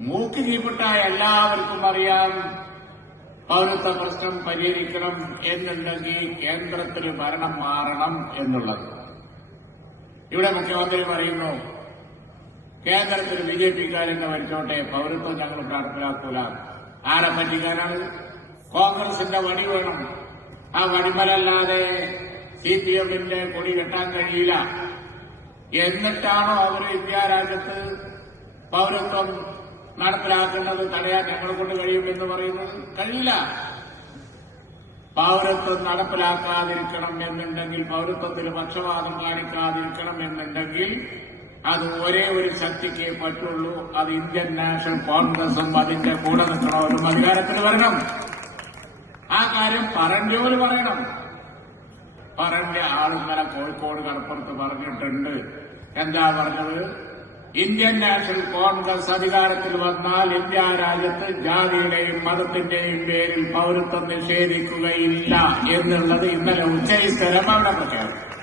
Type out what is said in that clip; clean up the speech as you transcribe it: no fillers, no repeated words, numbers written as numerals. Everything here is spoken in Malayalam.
മൂക്ക് കീപ്പിട്ട എല്ലാവർക്കും അറിയാം പൌരത്വ പ്രശ്നം പരിഹരിക്കണം എന്നുണ്ടെങ്കിൽ കേന്ദ്രത്തിൽ ഭരണം മാറണം എന്നുള്ളത്. ഇവിടെ മുഖ്യമന്ത്രി പറയുന്നു കേന്ദ്രത്തിൽ ബിജെപിക്കാരെന്നെ ഭരിച്ചോട്ടെ, പൌരത്വം ഞങ്ങൾ നടപ്പിലാക്കൂല. ആരെ പറ്റിക്കാനാണ്? കോൺഗ്രസിന്റെ വടി വേണം. ആ വടിമലല്ലാതെ സിപിഎമ്മിന്റെ കൊടി കെട്ടാൻ കഴിയില്ല. എന്നിട്ടാണോ അവർ ഇന്ത്യ രാജ്യത്ത് പൌരത്വം നടപ്പിലാക്കുന്നത് തടയാൻ ഞങ്ങളെ കൊണ്ട് കഴിയുമെന്ന് പറയുന്നത്? കഴിയില്ല. പൌരത്വം നടപ്പിലാക്കാതിരിക്കണം എന്നുണ്ടെങ്കിൽ, പൌരത്വത്തിന് പക്ഷപാതം കാണിക്കാതിരിക്കണം എന്നുണ്ടെങ്കിൽ അത് ഒരേ ഒരു ശക്തിക്കേ പറ്റുള്ളൂ. അത് ഇന്ത്യൻ നാഷണൽ കോൺഗ്രസും അതിന്റെ കൂടെ നിൽക്കണവരും അധികാരത്തിൽ വരണം. ആ കാര്യം പറഞ്ഞോല് പറയണം. പറഞ്ഞ ആളിന്നലെ കോഴിക്കോട് കടപ്പുറത്ത് പറഞ്ഞിട്ടുണ്ട്. എന്താ പറഞ്ഞത്? ഇന്ത്യൻ നാഷണൽ കോൺഗ്രസ് അധികാരത്തിൽ വന്നാൽ ഇന്ത്യ രാജ്യത്ത് ജാതിയുടെയും മതത്തിന്റെയും പേരിൽ പൌരത്വം നിഷേധിക്കുകയില്ല എന്നുള്ളത് ഇന്നലെ ഉച്ചയിസ്തരം അവിടെ പ്രഖ്യാപിച്ചു.